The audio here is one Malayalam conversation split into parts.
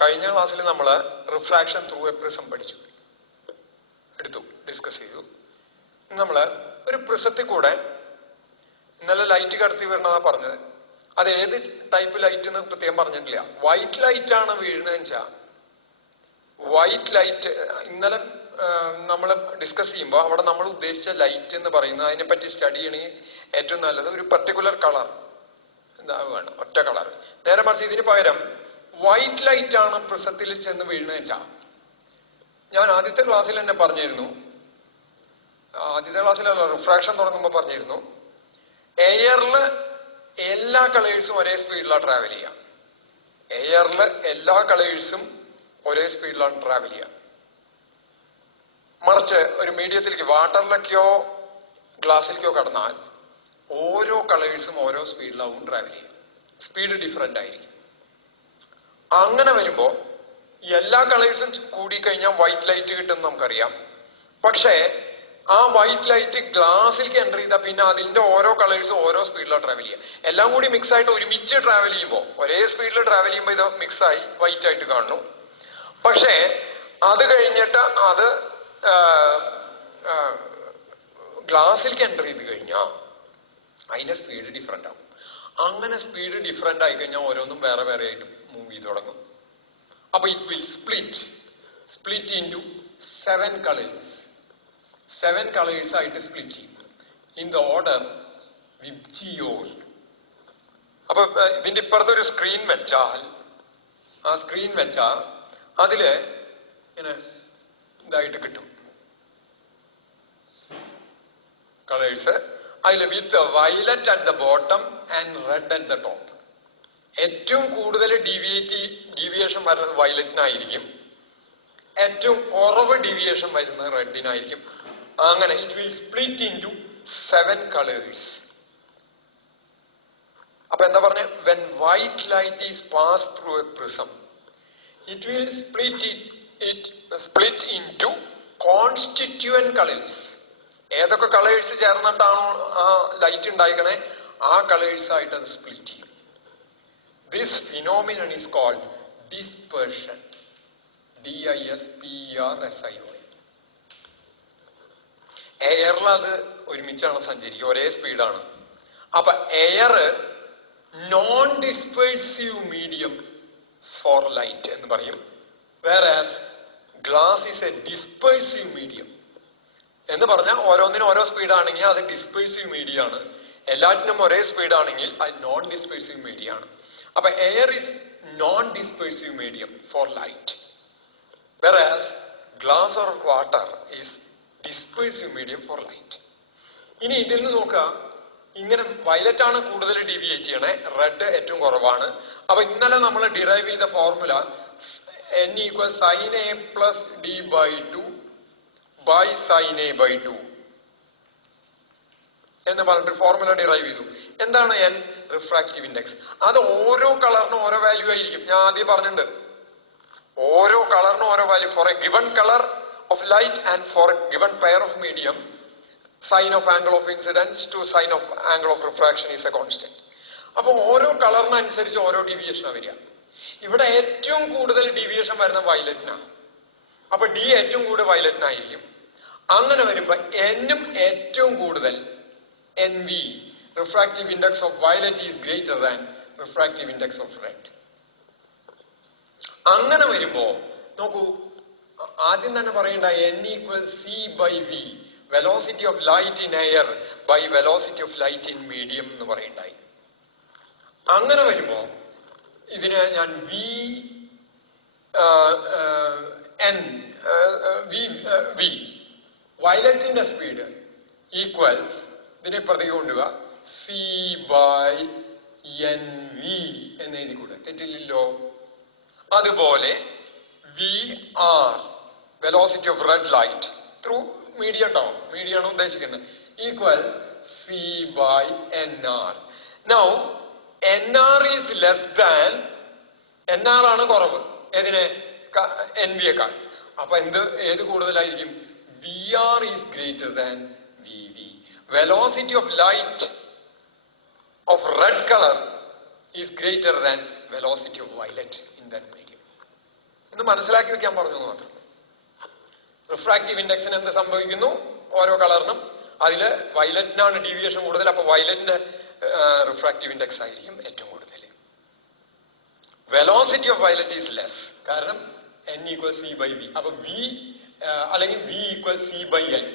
കഴിഞ്ഞ ക്ലാസ്സിൽ നമ്മൾ refraction through a prism discuss ചെയ്തു. നമ്മൾ ഒരു പ്രിസത്തിൽ കൂടെ ഇന്നലെ ലൈറ്റ് കടത്തി വരണമെന്നാ പറഞ്ഞത്. അത് ഏത് ടൈപ്പ് ലൈറ്റ് എന്ന് പ്രത്യേകം പറഞ്ഞിട്ടില്ല. വൈറ്റ് ലൈറ്റ് ആണ് വീഴുന്നതെന്ന് വെച്ചാൽ വൈറ്റ് ലൈറ്റ് ഇന്നലെ നമ്മൾ ഡിസ്കസ് ചെയ്യുമ്പോൾ അവിടെ നമ്മൾ ഉദ്ദേശിച്ച ലൈറ്റ് എന്ന് പറയുന്നത് അതിനെപ്പറ്റി സ്റ്റഡി ചെയ്യണമെങ്കിൽ ഏറ്റവും നല്ലത് ഒരു പർട്ടിക്കുലർ കളർ വേണം, ഒറ്റ കളർ. നേരെ മറിച്ച് ഇതിന് പകരം വൈറ്റ് ലൈറ്റ് ആണ് പ്രിസത്തിൽ ചെന്ന് വീഴുന്നത് വെച്ചാൽ ഞാൻ ആദ്യത്തെ ക്ലാസ്സിൽ തന്നെ പറഞ്ഞിരുന്നു, റിഫ്രാക്ഷൻ തുടങ്ങുമ്പോൾ പറഞ്ഞിരുന്നു, എയറിൽ എല്ലാ കളേഴ്സും ഒരേ സ്പീഡിലാണ് ട്രാവൽ ചെയ്യുക. എയറിൽ എല്ലാ കളേഴ്സും ഒരേ സ്പീഡിലാണ് ട്രാവൽ ചെയ്യുക. മറിച്ച് ഒരു മീഡിയത്തിലേക്ക് വാട്ടറിലേക്കോ ഗ്ലാസ്സിലേക്കോ കടന്നാൽ ഓരോ കളേഴ്സും ഓരോ സ്പീഡിലാവും ട്രാവൽ ചെയ്യുക. സ്പീഡ് ഡിഫറെന്റ് ആയിരിക്കും. അങ്ങനെ വരുമ്പോ എല്ലാ കളേഴ്സും കൂടിക്കഴിഞ്ഞാൽ വൈറ്റ് ലൈറ്റ് കിട്ടും നമുക്കറിയാം. പക്ഷേ ആ വൈറ്റ് ലൈറ്റ് ഗ്ലാസ്സിലേക്ക് എൻ്റർ ചെയ്താൽ പിന്നെ അതിന്റെ ഓരോ കളേഴ്സും ഓരോ സ്പീഡിലാണ് ട്രാവൽ ചെയ്യുക. എല്ലാം കൂടി മിക്സ് ആയിട്ട് ഒരുമിച്ച് ട്രാവൽ ചെയ്യുമ്പോൾ ഒരേ സ്പീഡിൽ ട്രാവൽ ചെയ്യുമ്പോൾ ഇത് മിക്സ് ആയി വൈറ്റ് ആയിട്ട് കാണുന്നു. പക്ഷേ അത് കഴിഞ്ഞിട്ട് അത് ഗ്ലാസ്സിലേക്ക് എൻ്റർ ചെയ്ത് കഴിഞ്ഞാൽ അതിന്റെ സ്പീഡ് ഡിഫറെന്റ് ആവും. അങ്ങനെ സ്പീഡ് ഡിഫറെന്റ് ആയി കഴിഞ്ഞാൽ ഓരോന്നും വേറെ വേറെ ആയിട്ട് മൂവ് ചെയ്ത് തുടങ്ങും. അപ്പൊ it will split into 7 colours. 7 colours ആയിട്ട് സ്പ്ലിറ്റ് ചെയ്യും ഇൻ ദ ഓർഡർ വിബ്ജിയോർ. അപ്പൊ ഇതിന്റെ ഇപ്പുറത്തെ ഒരു സ്ക്രീൻ വെച്ചാൽ അതില് ഇങ്ങനെ ഇതായിട്ട് കിട്ടും കളേഴ്സ്. അതിൽ with violet at the bottom and red at the top. ഏറ്റവും കൂടുതൽ ഡീവിയേഷൻ വരുന്നത് വയലറ്റിനായിരിക്കും, ഏറ്റവും കുറവ് ഡീവിയേഷൻ വരുന്നത് റെഡിനായിരിക്കും. അങ്ങനെ it will split into 7 colours. അപ്പൊ എന്താ പറഞ്ഞ, when white light is pass through a prism it will split into constituent colours. ഏതൊക്കെ കളേഴ്സ് ചേർന്നിട്ടാണോ ആ ലൈറ്റ് ഉണ്ടായിക്കണേ ആ കളേഴ്സ് ആയിട്ട് അത് സ്പ്ലിറ്റ് ചെയ്യും. This phenomenon is called dispersion. DISPERSION. എയറിൽ അത് ഒരുമിച്ചാണ് സഞ്ചരിക്കുക, ഒരേ സ്പീഡാണ്. അപ്പൊ air non dispersive medium for light എന്ന് പറയും. whereas glass is a dispersive medium എന്ന് പറഞ്ഞാൽ ഓരോന്നിനും ഓരോ സ്പീഡാണെങ്കിൽ അത് ഡിസ്പേഴ്സീവ് മീഡിയ ആണ്. എല്ലാറ്റിനും ഒരേ സ്പീഡാണെങ്കിൽ അത് നോൺ ഡിസ്പേഴ്സീവ് മീഡിയ ആണ്. അപ്പൊ air is non dispersive medium for light, whereas glass or water is dispersive medium for light. ഇനി ഇതിൽ നിന്ന് നോക്കാം, ഇങ്ങനെ വയലറ്റ് ആണ് കൂടുതൽ ഡീവിയേറ്റ് ചെയ്യണേ, റെഡ് ഏറ്റവും കുറവാണ്. അപ്പൊ ഇന്നലെ നമ്മൾ ഡിറൈവ് ചെയ്ത formula n = sin A plus D/2 by sin A/2 എന്ന് പറഞ്ഞിട്ട് ഫോർമുല ഡിറൈവ് ചെയ്തു. എന്താണ് n? Refractive index. അത് ഓരോ കളറിനും ഓരോ വാല്യൂ ആയിരിക്കും. ഞാൻ ആദ്യം പറഞ്ഞിട്ടുണ്ട്, ഓരോ കളറിനും ഓരോ value. For a given colour of light and for a given pair of medium, sine of angle of incidence to sine of angle of refraction is a constant. അപ്പൊ ഓരോ കളറിനനുസരിച്ച് ഓരോ ഡീവിയേഷനാണ് വരിക. ഇവിടെ ഏറ്റവും കൂടുതൽ ഡീവിയേഷൻ വരുന്ന വയലറ്റിനാണ്. അപ്പൊ ഡി ഏറ്റവും കൂടുതൽ വയലറ്റിനായിരിക്കും. അങ്ങനെ വരുമ്പോ എന്നും ഏറ്റവും കൂടുതൽ NV, refractive index of violet is greater than refractive index of red. അങ്ങനെ വരുമ്പോ നോക്കൂ, ആദ്യം തന്നെ പറയണ്ട n = C/V, velocity of light in air by velocity of light in medium എന്ന് പറയണ്ടായി. അങ്ങനെ വരുമ്പോ ഇതിനെ ഞാൻ വയലറ്റിന്റെ സ്പീഡ് ഈക്വൽസ് ഇതിനെ പ്രതി കൊണ്ടുക C/NV എന്ന് എഴുതിക്കൂടെ, തെറ്റില്ലല്ലോ. അതുപോലെ VR, velocity of red light through medium down, medium ആണ് ഉദ്ദേശിക്കുന്നത്, equals C/NR. Now NR is less than, NR ആണ് കുറവ് ഏതിനെ, NV യേക്കാൾ. അപ്പൊ ഏത് കൂടുതലായിരിക്കും? VR is greater than VV. Velocity of light of red color is greater than velocity of violet in that medium. മനസ്സിലാക്കി വെക്കാൻ പറഞ്ഞു മാത്രം. റിഫ്രാക്റ്റീവ് ഇൻഡെക്സിന് എന്ത് സംഭവിക്കുന്നു? ഓരോ കളറിനും അതില് വയലറ്റിനാണ് ഡീവിയേഷൻ കൂടുതൽ, അപ്പൊ വയലറ്റിന്റെ റിഫ്രാക്റ്റീവ് ഇൻഡെക്സ് ആയിരിക്കും ഏറ്റവും കൂടുതൽ. Velocity of violet is less, കാരണം n = c/v. അപ്പൊ v അല്ലെങ്കിൽ v = c/n.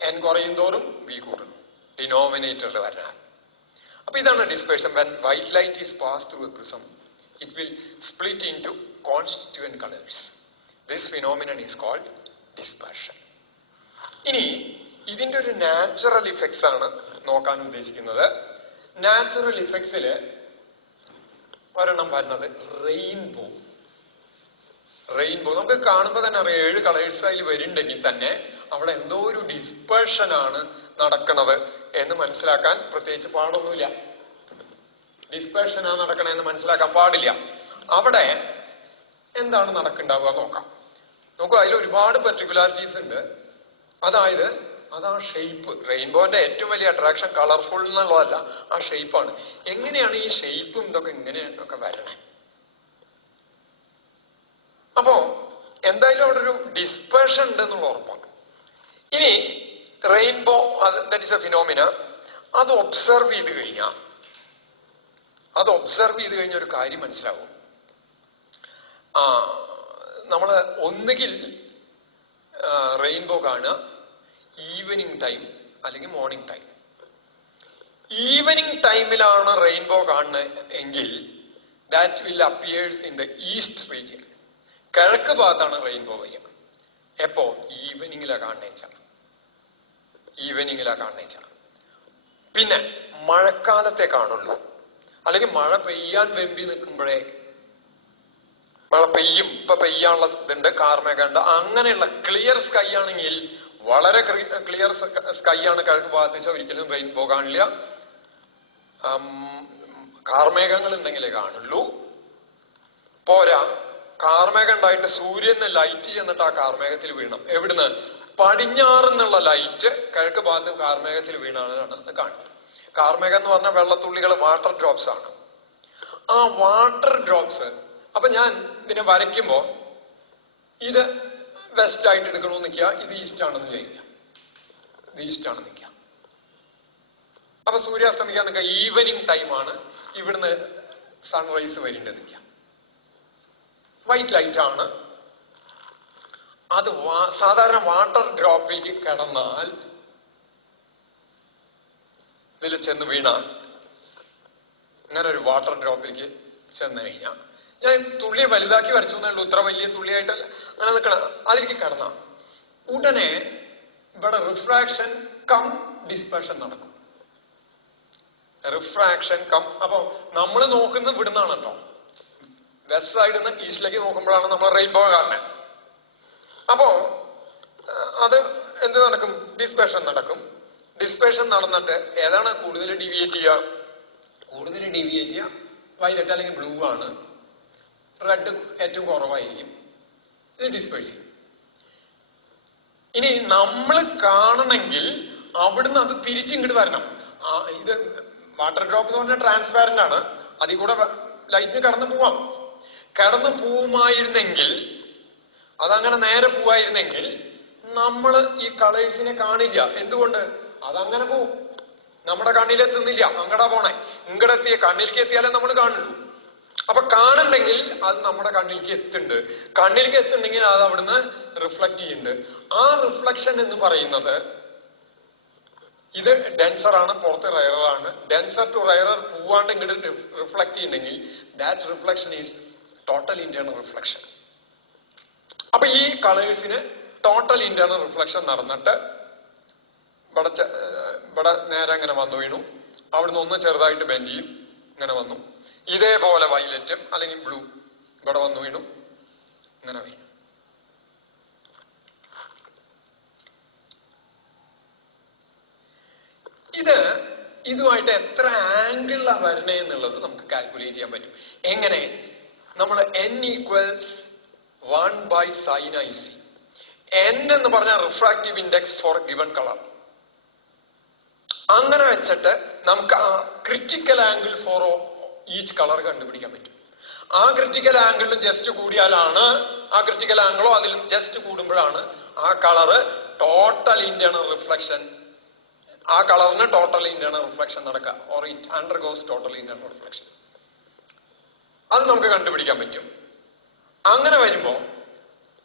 n കുറയും തോറും v കൂടുന്നു ഡിനോമിനേറ്ററിൽ വരാൻ. അപ്പൊ ഇതാണ് dispersion. When white light is pass through a prism, it will split into constituent colours. This phenomenon is called dispersion. ഇനി ഇതിന്റെ ഒരു നാച്ചുറൽ ഇഫക്ട്സ് ആണ് നോക്കാൻ ഉദ്ദേശിക്കുന്നത്. നാച്ചുറൽ ഇഫക്ട്സില് ഒരെണ്ണം വരുന്നത് റെയിൻബോ. നമുക്ക് കാണുമ്പോൾ തന്നെ അറിയാം 7 കളേഴ്സ് അതിൽ വരുന്നുണ്ടെങ്കിൽ തന്നെ അവിടെ എന്തോ ഒരു ഡിസ്പേർഷൻ ആണ് നടക്കുന്നത് എന്ന് മനസ്സിലാക്കാൻ പ്രത്യേകിച്ച് പാടൊന്നുമില്ല. ഡിസ്പേർഷൻ ആണ് നടക്കണമെന്ന് മനസ്സിലാക്കാൻ പാടില്ല. അവിടെ എന്താണ് നടക്കുന്നുണ്ടാവുക നോക്കാം. അതിൽ ഒരുപാട് പെർട്ടിക്കുലാരിറ്റീസ് ഉണ്ട്. അതായത് അതാ ഷെയ്പ്പ്. റെയിൻബോന്റെ ഏറ്റവും വലിയ അട്രാക്ഷൻ കളർഫുൾ എന്നുള്ളതല്ല, ആ ഷെയ്പ്പാണ്. എങ്ങനെയാണ് ഈ ഷെയ്പ്പും ഇതൊക്കെ ഇങ്ങനെയൊക്കെ വരണേ? അപ്പോ എന്തായാലും അവിടെ ഒരു ഡിസ്പേർഷൻ ഉണ്ട് എന്നുള്ള ഉറപ്പാണ്. ഇനി rainbow that is A phenomena. അത് ഒബ്സർവ് ചെയ്ത് കഴിഞ്ഞ ഒരു കാര്യം മനസ്സിലാവും. നമ്മള് ഒന്നുകിൽ റെയിൻബോ കാണുക ഈവനിങ് ടൈം അല്ലെങ്കിൽ മോർണിംഗ് ടൈം. ഈവനിങ് ടൈമിലാണ് റെയിൻബോ കാണുന്നത് എങ്കിൽ that will appears in the east region. കിഴക്ക് ഭാഗത്താണ് റെയിൻബോ വരിക. എപ്പോ? ഈവനിങ്ങിലാ കാണുന്നേച്ചാണ്. പിന്നെ മഴക്കാലത്തെ കാണുള്ളൂ, അല്ലെങ്കിൽ മഴ പെയ്യാൻ വെമ്പി നിൽക്കുമ്പോഴേ മഴ പെയ്യും. ഇപ്പൊ പെയ്യാനുള്ള ഇതുണ്ട്, കാർമേഘമുണ്ട്. അങ്ങനെയുള്ള ക്ലിയർ സ്കൈ ആണെങ്കിൽ, വളരെ ക്ലിയർ സ്കൈ ആണ് കിഴക്ക് ഭാഗത്ത്, ഒരിക്കലും റെയിൻബോ കാണില്ല. കാർമേഘങ്ങൾ ഉണ്ടെങ്കിലേ കാണുള്ളൂ. പോരാ, കാർമേഘം ഉണ്ടായിട്ട് സൂര്യന് ലൈറ്റ് ചെന്നിട്ട് ആ കാർമേഘത്തിൽ വീണം. എവിടുന്ന്? പടിഞ്ഞാറെന്നുള്ള ലൈറ്റ് കിഴക്ക് ഭാഗത്ത് കാർമേഘത്തിൽ വീണാണ് അത് കാണുന്നത്. കാർമേഘം എന്ന് പറഞ്ഞാൽ വെള്ളത്തുള്ളികൾ, വാട്ടർ ഡ്രോപ്സ് ആണ്. ആ വാട്ടർ ഡ്രോപ്സ്, അപ്പൊ ഞാൻ ഇതിനെ വരയ്ക്കുമ്പോ ഇത് വെസ്റ്റ് ആയിട്ട് എടുക്കണമെന്ന് നിൽക്കുക, ഇത് ഈസ്റ്റ് ആണെന്ന് വിചാരിക്കുക. അപ്പൊ സൂര്യാസ്തമിക്കാൻ നിൽക്കുക. ഈവനിങ് ടൈമാണ്, ഇവിടുന്ന് സൺറൈസ് വരേണ്ടത് നിൽക്കുക. വൈറ്റ് ലൈറ്റ് ആണ്. അത് സാധാരണ വാട്ടർ ഡ്രോപ്പിലേക്ക് കിടന്നാൽ, ഇതിൽ ചെന്ന് വീണാൽ, ഇങ്ങനെ ഒരു വാട്ടർ ഡ്രോപ്പിലേക്ക് ചെന്ന് കഴിഞ്ഞാൽ, ഞാൻ തുള്ളിയെ വലുതാക്കി വരച്ചു എന്നേ ഉള്ളൂ, ഇത്ര വലിയ തുള്ളിയായിട്ടല്ല. അങ്ങനെ നിൽക്കണം. അതിലേക്ക് കിടന്ന ഉടനെ ഇവിടെ റിഫ്രാക്ഷൻ കം ഡിസ്പേർഷൻ നടക്കും. അപ്പൊ നമ്മൾ നോക്കുന്നത് ഇവിടുന്നാണ് കേട്ടോ. വെസ്റ്റ് സൈഡിൽ നിന്ന് ഈസ്റ്റിലേക്ക് നോക്കുമ്പോഴാണ് നമ്മൾ റെയിൻബോ കാണുന്നത്. അപ്പോ അത് എന്ത് നടക്കും? ഡിസ്പേർഷൻ നടക്കും. ഡിസ്പേർഷൻ നടന്നിട്ട് ഏതാണ് കൂടുതൽ ഡീവിയേറ്റ് ചെയ്യുക? വയലറ്റ് അല്ലെങ്കിൽ ബ്ലൂ ആണ്. റെഡ് ഏറ്റവും കുറവായിരിക്കും. ഇത് ഡിസ്പേഴ്സ് ചെയ്യും. ഇനി നമ്മൾ കാണണമെങ്കിൽ അവിടുന്ന് അത് തിരിച്ചിങ്ങോട്ട് വരണം. ഇത് വാട്ടർ ഡ്രോപ്പ് എന്ന് പറഞ്ഞാൽ ട്രാൻസ്പാരന്റ് ആണ്. അതിൽ കൂടെ ലൈറ്റിന് കടന്നു പോവുമായിരുന്നെങ്കിൽ, അതങ്ങനെ നേരെ പോവായിരുന്നെങ്കിൽ നമ്മൾ ഈ കളേഴ്സിനെ കാണില്ല. എന്തുകൊണ്ട്? അതങ്ങനെ പോവും, നമ്മുടെ കണ്ണിലെത്തുന്നില്ല. അങ്ങടാ പോണേ. ഇങ്ങടെത്തിയ കണ്ണിലേക്ക് എത്തിയാലേ നമ്മൾ കാണുള്ളൂ. അപ്പൊ കാണണ്ടെങ്കിൽ അത് നമ്മുടെ കണ്ണിലേക്ക് എത്തുന്നുണ്ടെങ്കിൽ അത് അവിടുന്ന് റിഫ്ലക്ട് ചെയ്യുന്നുണ്ട്. ആ റിഫ്ലക്ഷൻ എന്ന് പറയുന്നത്, ഇത് ഡെൻസർ ആണ്, പുറത്ത് റയറർ ആണ്. ഡെൻസർ ടു റയറർ പോവാണ്ട് ഇങ്ങോട്ട് റിഫ്ലക്ട് ചെയ്യുന്നുണ്ടെങ്കിൽ that reflection is total internal reflection. അപ്പൊ ഈ കളേഴ്സിന് ടോട്ടൽ ഇന്റേണൽ റിഫ്ലക്ഷൻ നടന്നിട്ട് ഇവിടെ നേരെ ഇങ്ങനെ വന്നു വീണു. അവിടുന്ന് ഒന്ന് ചെറുതായിട്ട് ബെൻഡ് ചെയ്യും, ഇങ്ങനെ വന്നു. ഇതേപോലെ വയലറ്റും അല്ലെങ്കിൽ ബ്ലൂ ഇവിടെ വന്നു വീണു, ഇങ്ങനെ വീണു. ഇതുമായിട്ട് എത്ര ആംഗിളിലാണ് വരണേ എന്നുള്ളത് നമുക്ക് കാൽക്കുലേറ്റ് ചെയ്യാൻ പറ്റും. എങ്ങനെ? നമ്മൾ n = 1/sin IC. n എന്ന് പറഞ്ഞാൽ refractive index for given colour. അങ്ങനെ വെച്ചിട്ട് നമുക്ക് ആ critical angle for each colour കണ്ടുപിടിക്കാൻ പറ്റും. ആ ക്രിട്ടിക്കൽ ആംഗിളിലും ജസ്റ്റ് കൂടിയാലാണ്, ആ ക്രിട്ടിക്കൽ ആംഗിളോ അതിലും ജസ്റ്റ് കൂടുമ്പോഴാണ് ആ കളറ് ടോട്ടൽ ഇന്റേണൽ റിഫ്ലക്ഷൻ, ആ കളറിന് ടോട്ടൽ ഇന്റേണൽ റിഫ്ലക്ഷൻ നടക്കുക, or it undergoes total internal reflection. അത് നമുക്ക് കണ്ടുപിടിക്കാൻ പറ്റും. അങ്ങനെ വരുമ്പോ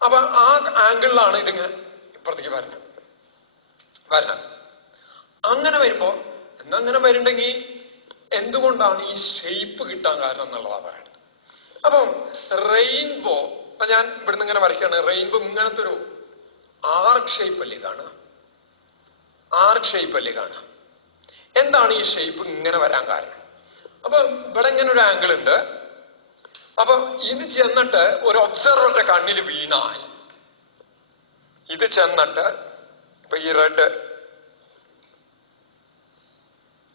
അപ്പൊ ആ ആംഗിളിലാണ് ഇതിങ്ങനെ ഇപ്പുറത്തേക്ക് വരണത്. അങ്ങനെ വരുമ്പോ എന്നങ്ങനെ വരുന്നുണ്ടെങ്കിൽ എന്തുകൊണ്ടാണ് ഈ ഷേപ്പ് കിട്ടാൻ കാരണം എന്നുള്ളതാണ് പറയുന്നത്. അപ്പം റെയിൻബോ, ഇപ്പൊ ഞാൻ ഇവിടുന്ന് ഇങ്ങനെ വരയ്ക്കാണ്, റെയിൻബോ ഇങ്ങനത്തെ ഒരു ആർക്ക് ഷേപ്പ് അല്ലേ കാണുക, ആർക്ക് ഷേപ്പ് അല്ലേ കാണുക. എന്താണ് ഈ ഷേപ്പ് ഇങ്ങനെ വരാൻ കാരണം? അപ്പൊ ഇവിടെ ഇങ്ങനെ ഒരു ആംഗിൾ ഉണ്ട്. അപ്പൊ ഇത് ചെന്നിട്ട് ഒരു ഒബ്സർവറുടെ കണ്ണിൽ വീണാൽ, ഇത് ചെന്നിട്ട് ഇപ്പൊ ഈ റെഡ്,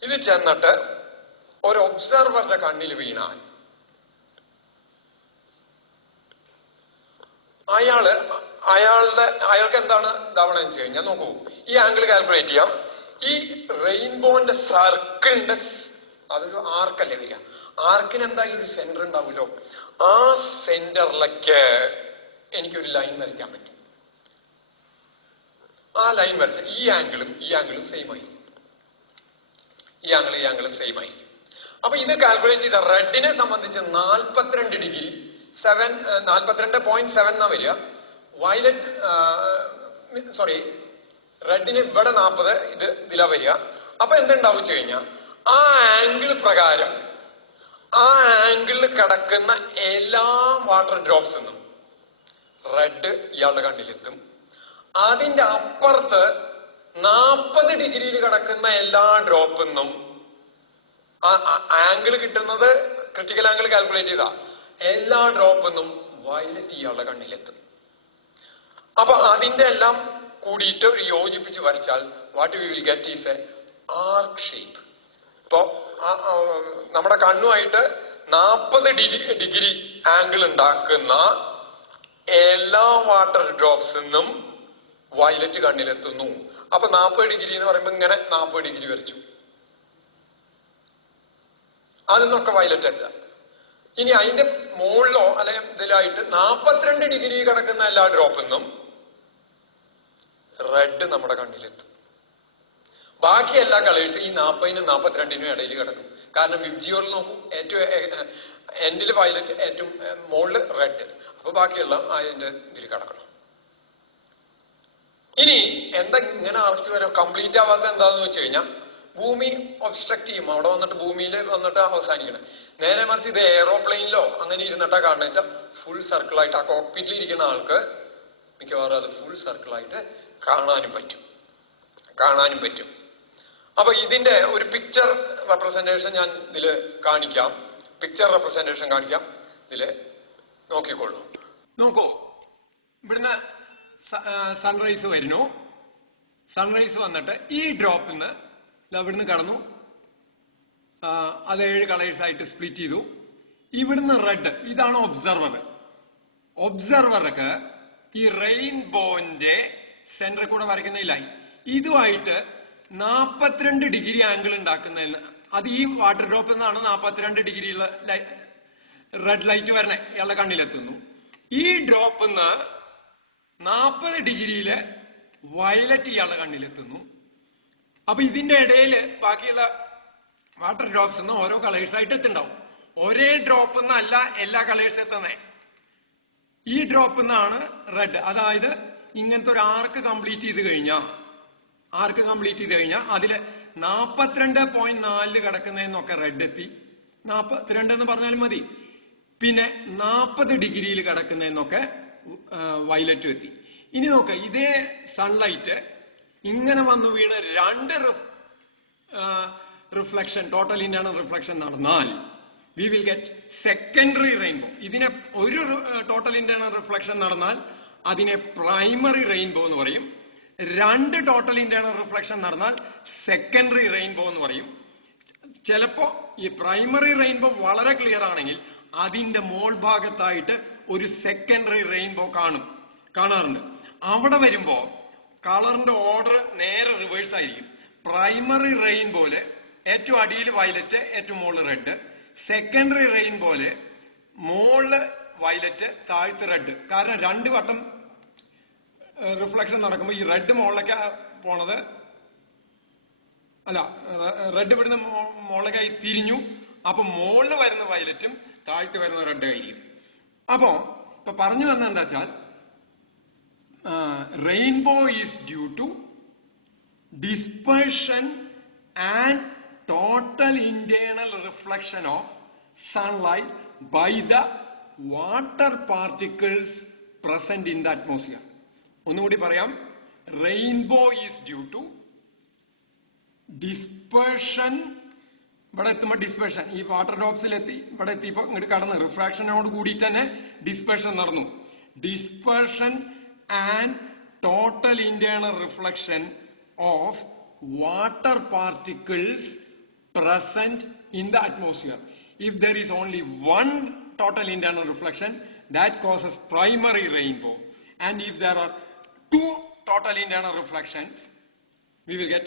ഇത് ചെന്നിട്ട് ഒരു ഒബ്സർവറുടെ കണ്ണിൽ വീണാൽ അയാൾക്ക് എന്താണ് ഇതാവണമെന്ന് വെച്ച് കഴിഞ്ഞാൽ, നോക്കൂ, ഈ ആംഗിൾ കാൽക്കുലേറ്റ് ചെയ്യാം. ഈ റെയിൻബോന്റെ സർക്കിളിന്റെ അതൊരു ആർക്കല്ലേ വരിക, ആർക്കിന് എന്തായാലും ഒരു സെന്റർ ഉണ്ടാവുമല്ലോ. ആ സെന്ററിലേക്ക് എനിക്കൊരു ലൈൻ വരയ്ക്കാൻ പറ്റും. ആ ലൈൻ വരച്ച ഈ ആംഗിളും സെയിം ആയിരിക്കും, ഈ ആംഗിളും സെയിം ആയിരിക്കും. അപ്പൊ ഇത് കാൽക്കുലേറ്റ് ചെയ്ത റെഡിനെ സംബന്ധിച്ച് 42 ഡിഗ്രി 42.7 എന്നാ വരിക. വയലറ്റ് റെഡിന് ഇവിടെ 40, ഇതിലാ വരിക. അപ്പൊ എന്തുണ്ടാവും വെച്ച് കഴിഞ്ഞാൽ, ആ ആംഗിൾ പ്രകാരം ആ ആംഗിളിൽ കിടക്കുന്ന എല്ലാ വാട്ടർ ഡ്രോപ്സിനും റെഡ് ഇയാളുടെ കണ്ണിലെത്തും. അതിന്റെ അപ്പുറത്ത് 40 ഡിഗ്രിയിൽ കിടക്കുന്ന എല്ലാ ഡ്രോപ്പിന്നും ആംഗിൾ കിട്ടുന്നത് ക്രിട്ടിക്കൽ ആംഗിൾ കാൽക്കുലേറ്റ് ചെയ്താ എല്ലാ ഡ്രോപ്പിന്നും വയലറ്റ് ഇയാളുടെ കണ്ണിലെത്തും. അപ്പൊ അതിന്റെ എല്ലാം കൂടിയിട്ട് ഒരു യോജിപ്പിച്ച് വരച്ചാൽ what we will get is A arc shape. ഇപ്പൊ നമ്മുടെ കണ്ണുമായിട്ട് 40 ഡിഗ്രി ആംഗിൾ ഉണ്ടാക്കുന്ന എല്ലാ വാട്ടർ ഡ്രോപ്സിന്നും വയലറ്റ് കണ്ണിലെത്തുന്നു. അപ്പൊ 40 ഡിഗ്രി എന്ന് പറയുമ്പോ ഇങ്ങനെ 40 ഡിഗ്രി വരച്ചു, അതിന്നൊക്കെ വയലറ്റ് എത്തുക. ഇനി അതിന്റെ മുകളിലോ അല്ലെങ്കിൽ ഇതിലായിട്ട് 42 ഡിഗ്രി കിടക്കുന്ന എല്ലാ ഡ്രോപ്പിന്നും റെഡ് നമ്മുടെ കണ്ണിലെത്തും. ബാക്കി എല്ലാ കളേഴ്സും ഈ 40നും 42നും ഇടയിൽ കിടക്കും. കാരണം വിബ്ജിയോറിൽ നോക്കൂ, ഏറ്റവും എൻഡിൽ വയലറ്റ്, ഏറ്റവും മുകളിൽ റെഡ്. അപ്പൊ ബാക്കിയുള്ള അതിന്റെ ഇതിൽ കിടക്കണം. ഇനി എന്താ ഇങ്ങനെ അറസ്റ്റ് വരാൻ കംപ്ലീറ്റ് ആവാത്ത എന്താന്ന് വെച്ച് കഴിഞ്ഞാൽ, ഭൂമി ഒബ്സ്ട്രക്ട് ചെയ്യും, അവിടെ വന്നിട്ട് ഭൂമിയിൽ വന്നിട്ട് അവസാനിക്കണം. നേരെ മറിച്ച് ഇത് എയറോപ്ലെയിനിലോ അങ്ങനെ ഇരുന്നിട്ടാ കാണുന്ന വെച്ചാൽ ഫുൾ സർക്കിളായിട്ട് ആ കോക്പിറ്റിൽ ഇരിക്കുന്ന ആൾക്ക് മിക്കവാറും അത് ഫുൾ സർക്കിളായിട്ട് കാണാനും പറ്റും. അപ്പൊ ഇതിന്റെ ഒരു പിക്ചർ റെപ്രസെന്റേഷൻ ഞാൻ ഇതില് കാണിക്കാം. ഇതില് നോക്കിക്കൊള്ളൂ. നോക്കൂ, ഇവിടുന്ന് സൺറൈസ് വരുന്നു. സൺറൈസ് വന്നിട്ട് ഈ ഡ്രോപ്പിൽ നിന്ന് ഇവിടുന്ന് കടന്നു, അത് 7 കളേഴ്സ് ആയിട്ട് സ്പ്ലിറ്റ് ചെയ്തു. ഇവിടുന്ന് റെഡ്, ഇതാണ് ഒബ്സർവർക്ക് ഈ റെയിൻബോന്റെ സെന്ററിൽ കൂടെ വരയ്ക്കുന്ന ഈ ലൈൻ, ഇതുമായിട്ട് 42 ഡിഗ്രി ആംഗിൾ ഉണ്ടാക്കുന്നതിന്, അത് ഈ വാട്ടർ ഡ്രോപ്പിൽ നിന്നാണ് 42 ഡിഗ്രിയുള്ള റെഡ് ലൈറ്റ് വരണേ, ഇയാളുടെ കണ്ണിലെത്തുന്നു. ഈ ഡ്രോപ്പിൽ നിന്ന് 40 ഡിഗ്രിയില് വയലറ്റ് ഇയാളുടെ കണ്ണിലെത്തുന്നു. അപ്പൊ ഇതിന്റെ ഇടയിൽ ബാക്കിയുള്ള വാട്ടർ ഡ്രോപ്സ് നിന്ന് ഓരോ കളേഴ്സ് ആയിട്ട് എത്തുണ്ടാവും. ഒരേ ഡ്രോപ്പിൽ നിന്നല്ല എല്ലാ കളേഴ്സ് എത്തുന്നേ. ഈ ഡ്രോപ്പിൽ നിന്നാണ് റെഡ്, അതായത് ഇങ്ങനത്തെ ഒരു ആർക്ക് കംപ്ലീറ്റ് ചെയ്ത് കഴിഞ്ഞാൽ അതില് 42.4 കിടക്കുന്നതിനൊക്കെ റെഡ് എത്തി, 42 എന്ന് പറഞ്ഞാലും മതി. പിന്നെ 40 ഡിഗ്രിയിൽ കിടക്കുന്നതിനൊക്കെ വയലറ്റും എത്തി. ഇനി നോക്ക, ഇതേ സൺലൈറ്റ് ഇങ്ങനെ വന്നു വീണ് 2 റിഫ്ലക്ഷൻ, ടോട്ടൽ ഇന്റേണൽ റിഫ്ലക്ഷൻ നടന്നാൽ we will get secondary rainbow. ഇതിനെ ഒരു ടോട്ടൽ ഇന്റേണൽ റിഫ്ലക്ഷൻ നടന്നാൽ അതിനെ പ്രൈമറി റെയിൻബോ എന്ന് പറയും. 2 ടോട്ടൽ ഇന്റേണൽ റിഫ്ലക്ഷൻ നടന്നാൽ സെക്കൻഡറി റെയിൻബോ എന്ന് പറയും. ചിലപ്പോ ഈ പ്രൈമറി റെയിൻബോ വളരെ ക്ലിയർ ആണെങ്കിൽ അതിന്റെ മോൾ ഭാഗത്തായിട്ട് ഒരു സെക്കൻഡറി റെയിൻബോ കാണാറുണ്ട്. അവിടെ വരുമ്പോ കളറിന്റെ ഓർഡർ നേരെ റിവേഴ്സ് ആയിരിക്കും. പ്രൈമറി റെയിൻബോല് ഏറ്റവും അടിയിൽ വയലറ്റ്, ഏറ്റവും മുകളിൽ റെഡ്. സെക്കൻഡറി റെയിൻബോല് മോള് വയലറ്റ്, താഴത്ത് റെഡ്. കാരണം 2 വട്ടം റിഫ്ലക്ഷൻ നടക്കുമ്പോൾ ഈ റെഡ് മുകളിലേക്ക് പോണത്, അല്ല, റെഡ് ഇവിടുന്ന് മുകളിലേക്കായി തിരിഞ്ഞു. അപ്പൊ മുകളിൽ വരുന്ന വയലറ്റും താഴത്ത് വരുന്ന റെഡ് ആയിരിക്കും. അപ്പോ ഇപ്പൊ പറഞ്ഞു വന്നത് എന്താ വെച്ചാൽ, rainbow is due to dispersion and total internal reflection of sunlight by the water particles present in the atmosphere. ഒന്നുകൂടി പറയാം. Rainbow is due to dispersion, ഇവിടെ എത്തുമ്പോൾ ഡിസ്പെർഷൻ, ഈ വാട്ടർ ഡ്രോപ്സിൽ എത്തി, ഇവിടെ എത്തിയപ്പോ ഇങ്ങോട്ട് കടന്ന് റിഫ്രാക്ഷനോട് കൂടിയിട്ട് തന്നെ ഡിസ്പെർഷൻ നടന്നു. Dispersion and total internal reflection of water particles present in the atmosphere. If there is only one total internal reflection, that causes primary rainbow. And if there are 2 total internal reflections, we will get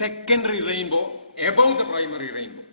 secondary rainbow above the primary rainbow.